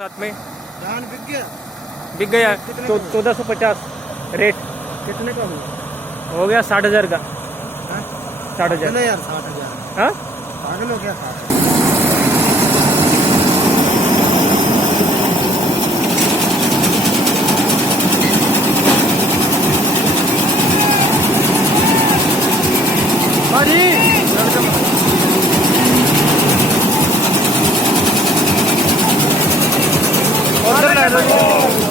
साथ में धान बिक गया कितने तो का 1450 रेट कितने का हुआ? हो गया 60,000 का। हाँ? 60,000 चलो यार 60,000 हाँ पागल हो गया 60,000। उधर ले लो।